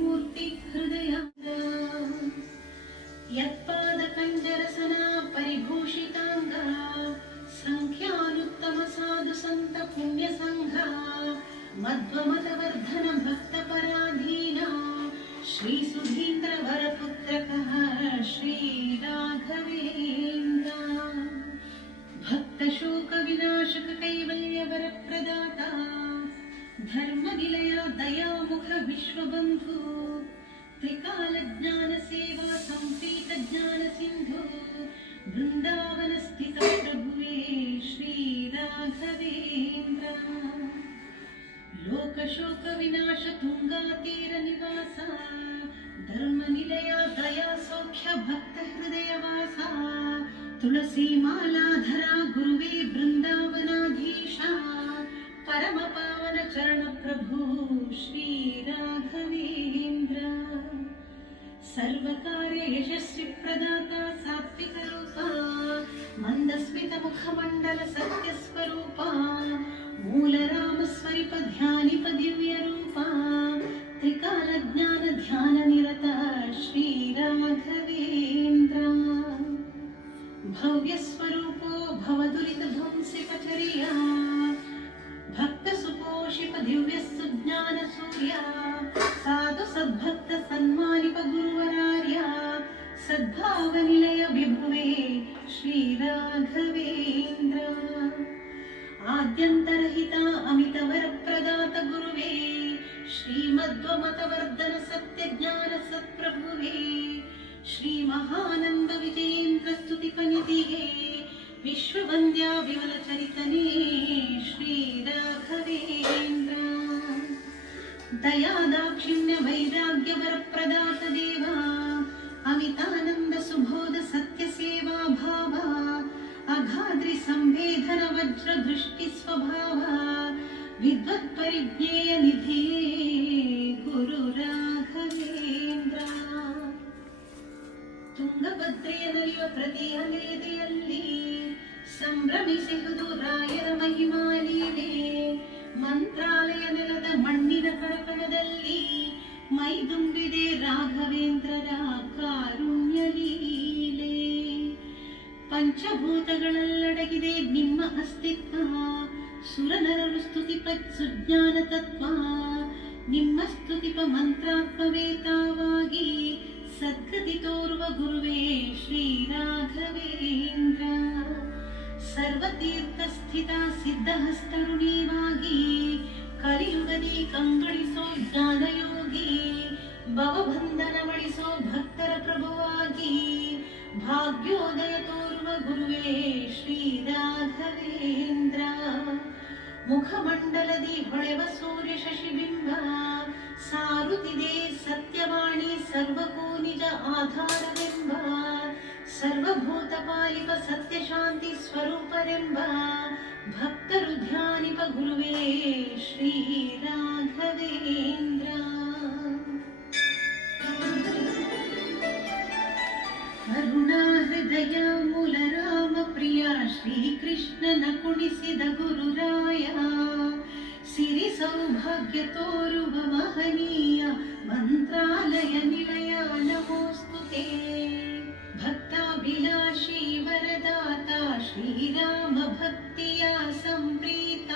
ಮೂರ್ತಿ ಹೃದಯ ಯತ್ಪಾದ ಕಂಜರಸನಾ ಪರಿಭೂಷಿತಾಂಗ ಸಂಖ್ಯಾನುತ್ತಮ ಸಾಧು ಸಂತ ಪುಣ್ಯ ಸಂಘ ಮಧ್ವಮತವರ್ಧನ ಭಕ್ತ ಪರಾಧೀನ ಶ್ರೀ ಸುಧೀಂದ್ರ ವರಪುತ್ರಕಃ ಶ್ರೀ ರಾಘವೇಂದ್ರ ಭಕ್ತ ಶೋಕ ವಿನಾಶಕ ಕೈವಲ್ಯ ವರಪ್ರದಾತ ಧರ್ಮ ನಿಲಯ ದಯಾಮುಖ ವಿಶ್ವಬಂಧು ತ್ರಿಕಾಲ ಜ್ಞಾನ ಸೇವಾ ಸಂಪ್ರೀತ ಜ್ಞಾನ ಸಿಂಧು ಬೃಂದಾವನ ಸ್ಥಿತ ಪ್ರಭುವೇ ಶ್ರೀ ರಾಘವೇಂದ್ರ ಲೋಕ ಶೋಕ ವಿನಾಶ ತುಂಗಾತೀರ ನಿವಾಸ ಧರ್ಮ ನಿಲಯ ದಯಾ ಸೌಖ್ಯ ಭಕ್ತ ಹೃದಯ ವಾಸ ತುಳಸಿ ಮಾಲಾಧರ ಗುರುವೇ ಬೃಂದಾವನಾಧೀಶ ಪರಮ ಪಾವನ ಚರಣ ಪ್ರಭು ಶ್ರೀ ರಾಘವೇಂದ್ರ ಸರ್ವ ಕಾರ್ಯ ಯಶಸ್ವಿ ಪ್ರದಾತ ಸಾತ್ವಿಕ ರೂಪ ಮಂದಸ್ಮಿತ ಮುಖಮಂಡಲ ಸತ್ಯ ಸ್ವರೂಪ ಮೂಲ ರಾಮ ಸ್ವರಿಪ ಧ್ಯಾನಿಪ ದಿವ್ಯ ರೂಪ ತ್ರಿಕಾಲ ಜ್ಞಾನ ಧ್ಯಾನ ನಿರತ ಶ್ರೀ ರಾಘವೇಂದ್ರ ಭವ್ಯ ಸ್ವರೂಪೋ ಭವದುರಿತ ಧ್ವಂಸಿಪಚರ್ಯ ಭಕ್ತ ಸುಪೋಷಿಪ ದಿವ್ಯ ಸುಜ್ಞಾನ ಸೂರ್ಯ ಸಾಧು ಸದ್ಭಕ್ತ ಸನ್ಮಾನಿಪ ಗುರುವರಾರ್ಯ ಸದ್ಭಾವ ನಿಲಯ ವಿಭುವೇ ಶ್ರೀ ರಾಘವೇಂದ್ರ ಆದ್ಯಂತರಹಿತ ಅಮಿತ ವರಪ್ರದಾತ ಗುರುವೇ ಶ್ರೀಮಧ್ವಮತವರ್ಧನ ಸತ್ಯ ಜ್ಞಾನ ಸತ್ಪ್ರಭುವೇ ಶ್ರೀ ಮಹಾನಂದ ವಿಜಯೇಂದ್ರ ಸ್ತುತಿ ಪನಿಧಿಗೆ ವಿಶ್ವವಂದ್ಯ ವಿಮಲ ಚರಿತನೇ ಶ್ರೀ ರಾಘವೇಂದ್ರ ದಯಾ ದಾಕ್ಷಿಣ್ಯ ವೈರಾಗ್ಯ ವರಪ್ರದಾತ ದೇವ ಅಮಿತಾನಂದ ಸುಬೋಧ ಸತ್ಯ ಸೇವಾ ಭಾವ ಅಘಾದ್ರಿ ಸಂವೇದನ ವಜ್ರ ದೃಷ್ಟಿ ಸ್ವಭಾವ ವಿದ್ವತ್ ಪರಿಜ್ಞೇಯ ನಿಧಿಯೇ ಗುರು ರಾಘವೇಂದ್ರ ತುಂಗಭದ್ರೆಯ ನಲಿಯುವ ಪ್ರತಿ ಅಲೆದೆಯಲ್ಲಿ ಸಂಭ್ರಮಿಸುವುದು ರಾಯರ ಮಹಿಮಾಲೀಲೆ ಮಂತ್ರಾಲಯ ನೆಲದ ಮಣ್ಣಿನ ಕಣಕಣದಲ್ಲಿ ಮೈದುಂಬಿದೆ ರಾಘವೇಂದ್ರರ ಕಾರುಣ್ಯ ಲೀಲೆ ಪಂಚಭೂತಗಳಲ್ಲಡಗಿದೆ ನಿಮ್ಮ ಅಸ್ತಿತ್ವ ಸುರನರರು ಸ್ತುತಿಪ ಸುಜ್ಞಾನ ತತ್ವ ನಿಮ್ಮ ಸ್ತುತಿಪ ಮಂತ್ರಾತ್ಮವೇತಾವಾಗಿ ಸದ್ಗತಿ ತೋರುವ ಗುರುವೇ ಶ್ರೀ ರಾಘವೇಂದ್ರ ಸರ್ವತೀರ್ಥ ಸ್ಥಿತ ಸಿದ್ಧಹಸ್ತರು ನೀವಾಗಿ ಕಲಿಯುಗದಿ ಕಂಗಳಿಸೋ ಜ್ಞಾನಯೋಗಿ ಭವಬಂಧನ ಮಳಿಸೋ ಭಕ್ತರ ಪ್ರಭುವಾಗಿ ಭಾಗ್ಯೋದಯ ತೋರುವ ಗುರುವೇ ಶ್ರೀ ರಾಘವೇಂದ್ರ ಮುಖಮಂಡಲದಿ ಹೊಳೆವ ಸೂರ್ಯ ಶಶಿಬಿಂಬ ಸಾರುತ್ತಿದೆ ಸತ್ಯವಾಣಿ ಸರ್ವಕೂ ನಿಜ ಆಧಾರವೆಂಬ ಸರ್ವಭೂತ ಪಾಲಿಪ ಸತ್ಯ ಶಾಂತಿ ಸ್ವರೂಪರೆಂಬ ಭಕ್ತರು ಧ್ಯಾನಿಪ ಗುರುವೇ ಶ್ರೀ ರಾಘವೇಂದ್ರ ಕರುಣಾ ಹೃದಯ ಮೂಲ ರಾಮ ಪ್ರಿಯ ಶ್ರೀಕೃಷ್ಣನ ಕುಣಿಸಿದ ಗುರುರಾಯ ಸಿರಿ ಸೌಭಾಗ್ಯ ತೋರುವ ಮಹನೀಯ ಮಂತ್ರಾಲಯ ನಿಲಯ ನಮೋಸ್ತುತೇ ಭಕ್ತಾಭಿಲಾಷಿ ವರದಾತ ಶ್ರೀರಾಮ ಭಕ್ತಿಯ ಸಂಪ್ರೀತ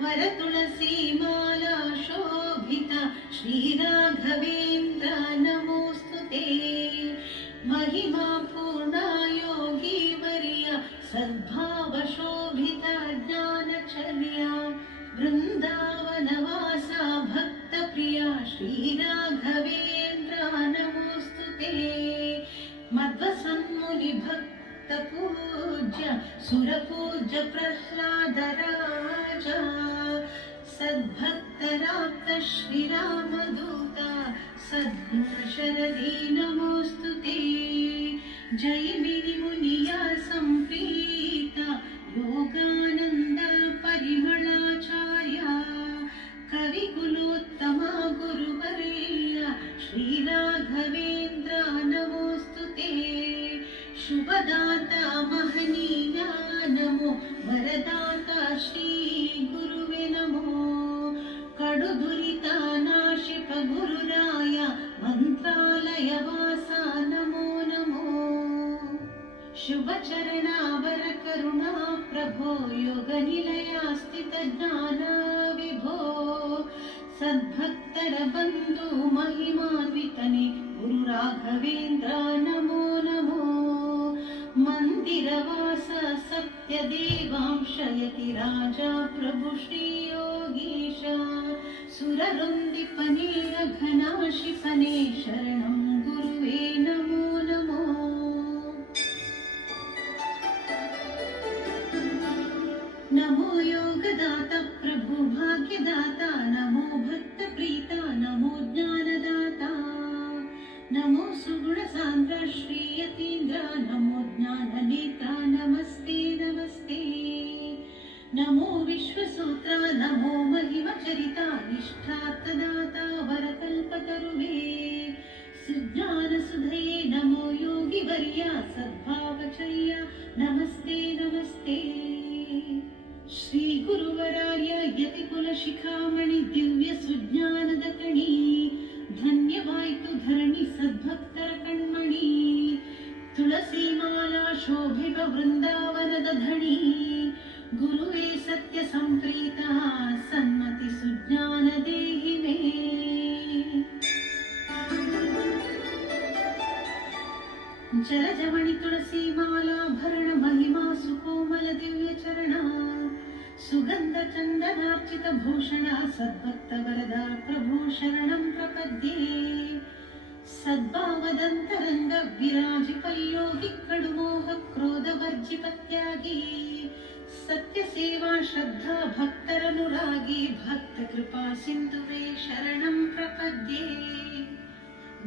ವರ ತುಳಸಿ ಮಾಲಾ ಶೋಭಿತ ಶ್ರೀ ರಾಘವೇಂದ್ರ ನಮೋಸ್ತುತೇ ಮಹಿಮಾ ಪೂರ್ಣ ಯೋಗಿ ವರ್ಯ ಸದ್ಭಾವ ಶೋಭಿತ ಜ್ಞಾನಚರ್ಯ ವೃಂದಾವನ ವಾಸ ಭಕ್ತ ಪ್ರಿಯ ಶ್ರೀ ರಾಘವೇಂದ್ರ ನಮೋಸ್ತುತೇ ಮಧ್ವ ಸನ್ಮುನಿ ಭಕ್ತ ಪೂಜ್ಯ ಸುರ ಪೂಜ್ಯ ಪ್ರಹ್ಲಾದ ರಾಜ ಸದ್ಭಕ್ತರಾಪ್ತ ಶ್ರೀರಾಮದೂತ ಸದ್ಗುಣ ಶರದಿ ನಮೋಸ್ತುತೇ ಜೈಮಿನಿ ಮುನಿಯ ಸಂಪ್ರೀತ ಯೋಗಾನಂದ ಪರಿಮಳಾಚಾರ್ಯ ಕವಿಕುಲೋತ್ತಮ ಗುರುವರೇಯ ಶ್ರೀ ರಾಘವೇಂದ್ರ ನಮೋಸ್ತುತೇ ಶುಭದಾತ ಮಹನೀಯ ನಮೋ ವರದಾತ ಶ್ರೀ ಗುರುವೆ ನಮೋ ಕಡು ದುರಿತ ನಾಶಿಪ ಗುರುರ शुभ चरणावर करुणा प्रभो योग निलया स्थित ज्ञान विभो सद्भक्तर बंधु महिमान्वितने गुरु राघवेंद्र नमो नमो मंदिरवास सत्य देवांशयति राजा प्रभु श्री योगीश सुररुंदिपने रघनाशिपने शरणं गुरुवे नमो नमो नमो योगदाता प्रभु भाग्यदाता नमो भक्त प्रीता नमो ज्ञानदाता नमो सुगुण सांद्र श्री यतीन्द्र नमो ज्ञान नेता नमस्ते नमस्ते नमो विश्वसूत्र नमो महिमा चरिता निष्ठार्थदाता वरकल्पतरुवे सुज्ञान सुधये नमो योगी वर्या सद्भावचर्या नमस्ते नमस्ते श्री गुरुवरार्य यतिकुल शिखामणि दिव्य सुज्ञानದ ಕಣಿ ಧನ್ಯವಾಯಿತು ಧರಣಿ ಸದ್ಭಕ್ತರ ಕಣ್ಮಣಿ ತುಳಸಿ ಮಾಲಾ ಶೋಭಿತ ವೃಂದಾವನದ ಧಣಿ ಗುರುವೇ ಸತ್ಯ ಸಂಪ್ರೀತ ಸನ್ಮತಿ ಸುಜ್ಞಾನ ದೇಹಿ ಮೇ ಜಲಜಮಣಿ ತುಳಸಿ ಮಾಲಾಭರಣ ಮಹಿಮಾ ಸುಕೋಮಲ ದಿವ್ಯ ಚರಣ ಸುಗಂಧ ಚಂದನಾರ್ಚಿತ ಭೂಷಣ ಸದ್ಭಕ್ತ ವರದ ಪ್ರಭು ಶರಣಂ ಪ್ರಪದ್ಯೆ ಸದ್ಭಾವದಂತರಂಗ ವಿರಾಜಿಪಯೋಗಿ ಕಡುಮೋಹ ಕ್ರೋಧ ವರ್ಜಿಪತ್ಯಾಗಿ ಸತ್ಯ ಸೇವಾ ಶ್ರದ್ಧಾ ಭಕ್ತರನುರಾಗಿ ಭಕ್ತ ಕೃಪಾ ಸಿಂಧುವೇ ಶರಣಂ ಪ್ರಪದ್ಯೆ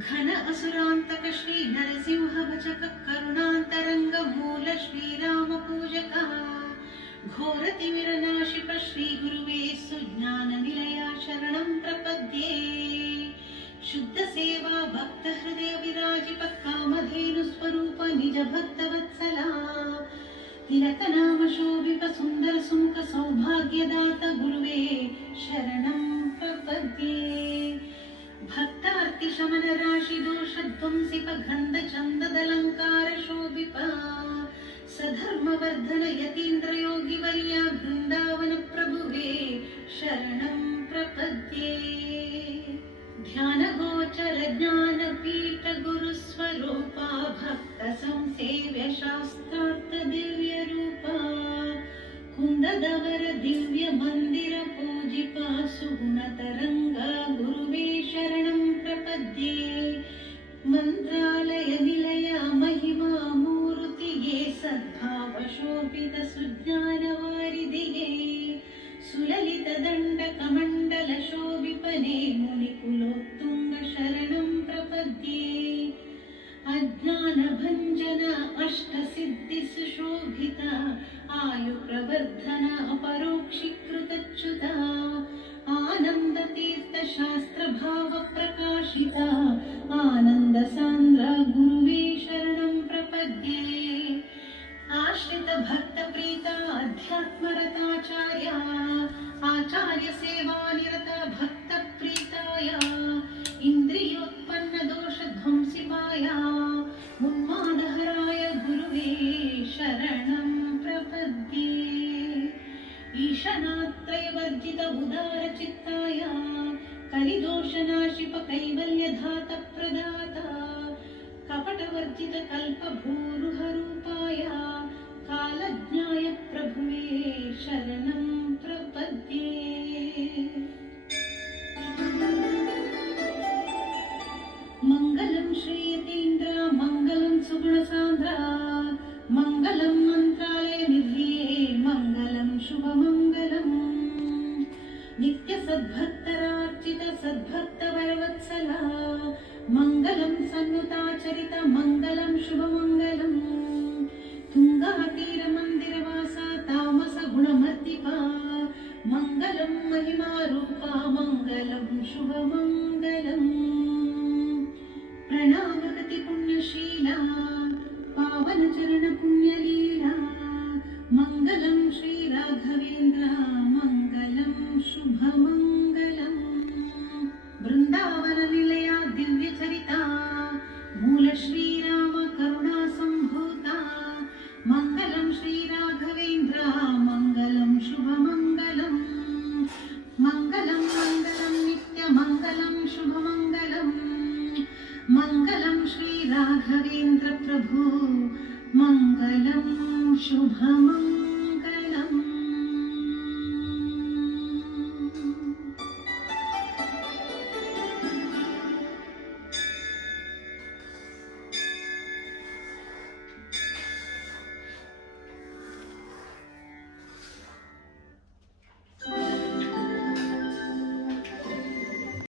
ಘನ ಅಸುರಾಂತಕ ಶ್ರೀ ನರಸಿಂಹ ಭಜಕ ಕರುಣಾಂತರಂಗ ಮೂಲ ಶ್ರೀರಾಮ ಪೂಜಕ ಘೋರ ತಿಮಿರನಾಶಿಪ ಶ್ರೀ ಗುರುವೇ ಸುಜ್ಞಾನ ನಿಲಯ ಶರಣಂ ಪ್ರಪದ್ಯೆ ಶುದ್ಧ ಸೇವಾ ಭಕ್ತ ಹೃದಯ ವಿರಾಜಿಪ ಕಾಮಧೇನು ಸ್ವರೂಪ ನಿಜ ಭಕ್ತ ವತ್ಸಲ ತಿಲಕ ನಾಮ ಶೋಭಿಪ ಸುಂದರ ಸುಮುಖ ಸೌಭಾಗ್ಯದಾತ ಗುರುವೇ ಶರಣಂ ಪ್ರಪದ್ಯೆ ಭಕ್ತಾರ್ತಿ ಶಮನ ರಾಶಿ ದೋಷ ಧ್ವಂಸಿಪ ಗಂಧ ಚಂದದಲಂಕಾರ ಶೋಭಿಪ ಸಧರ್ಮವರ್ಧನ ಯತೀಂದ್ರ ಯೋಗಿ ವರ್ಯ ಬೃಂದಾವನ ಪ್ರಭುವೇ ಶರಣಂ ಪ್ರಪದ್ಯೆ ಧ್ಯಾನ ಗೋಚರ ಜ್ಞಾನ ಪೀಠ ಗುರು ಸ್ವರೂಪ ಭಕ್ತ ಸಂಸೇವ್ಯ ಶಾಸ್ತ್ರಾರ್ಥ ದಿವ್ಯ ರೂಪ ಕುಂದದವರ ದಿವ್ಯ ಮಂದಿರ ಪೂಜಿಪ ಸುಗುಣ ತರಂಗ ಗುರುವೇ ಶರಣಂ ಪ್ರಪದ್ಯೆ ಮಂತ್ರಾಲಯ ನಿಲಯ ಮಹಿಮಾ ಮೂರುತಿಗೆ ಸದ್ಭಾವ ಶೋಭಿತ ಸುಜ್ಞಾನ ವಾರಿದಿಗೆ ಸುಲಲಿತ ದಂಡ ಕಮಂಡಲ ಶೋಭಿಪನೆ ಮುನಿಕುಲೋತ್ತುಂಗ ಶರಣಂ ಪ್ರಪದ್ಯೆ ಅಜ್ಞಾನ ಭಂಜನ ಅಷ್ಟ ಸಿದ್ಧಿ ಸುಶೋಭಿತ ಆಯು ಪ್ರವರ್ಧನ ಅಪರೋಕ್ಷೀಕೃತಚ್ಯುತ ಆನಂದ ತೀರ್ಥ ಶಾಸ್ತ್ರ ಭಾವ ಪ್ರಕಾಶಿತ ಆನಂದ ಸಾಂದ್ರ ಗುರುವೇ ಶರಣಂ ಪ್ರಪದ್ಯೆ ಆಶ್ರಿತ ಭಕ್ತ ಪ್ರೀತ ಅಧ್ಯಾತ್ಮ ರತಾಚಾರ್ಯ ಆಚಾರ್ಯ ಸೇವಾ ನಿರತ ಭಕ್ತ ಪ್ರೀತಾಯ ಇಂದ್ರಿಯೋತ್ಪನ್ನ ದೋಷ ಧ್ವಂಸಿಪಾಯ ಉನ್ಮಾದಹರಾಯ ಗುರುವೇ ಶರಣಂ ಪ್ರಪದ್ಯೆ ಈಶನಾತ್ರಯ ವರ್ಜಿತ ಉದಾರ ಚಿತ್ತಾಯ ಕಲಿದೋಷನಾಶಿಪ ಕೈವಲ್ಯಧಾತ ಪ್ರದಾತ ಕಪಟವರ್ಜಿತ ಕಲ್ಪಭೂರುಹ ರೂಪಾಯ ಕಾಲಜ್ಞಾಯ ಪ್ರಭುವೇ ಶರಣಂ ಪ್ರಪದ್ಯೆ ಮಂಗಲಂ ಶ್ರೀಯತೀಂದ್ರ ಮಂಗಲಂ ಸುಗುಣ ಸಾಂದ್ರ ಮಂಗಲಂ ಮಂತ್ರಾಲಯ ನಿಧಿಯೇ ಮಂಗಲಂ ಶುಭ ಮಂಗಲಂ ನಿತ್ಯ ಸದ್ಭಕ್ತರಾರ್ಚಿತ ಸದ್ಭಕ್ತ ವರವತ್ಸಲ ಮಂಗಲಂ ಸನ್ನುತಾಚರಿತ ಮಂಗಲಂ ಶುಭ ಮಂಗಲಂ ತುಂಗಾತೀರ ಮಂದಿರ ವಾಸ ತಾಮಸ ಗುಣಮರ್ದಿಪ ಮಂಗಲಂ ಮಹಿಮಾ ರೂಪ ಮಂಗಲಂ ಶುಭ ಮಂಗಲಂ ಪ್ರಣಾಮಗತಿ ಪುಣ್ಯಶೀಲ ಪಾವನ ಚರಣ ಪುಣ್ಯಲೀಲಾ ಮಂಗಲಂ ಶ್ರೀ ರಾಘವೇಂದ್ರ ಮಂಗಲಂ ಶುಭ ಮಂಗಲಂ ಬೃಂದಾವನ ನಿಲಯ ದಿವ್ಯ ಚರಿತ ಮೂಲ ಶ್ರೀರಾಮ ಕರುಣಾ ಸಂಭೂತ प्रभु मङ्गलं शुभमङ्गलम्।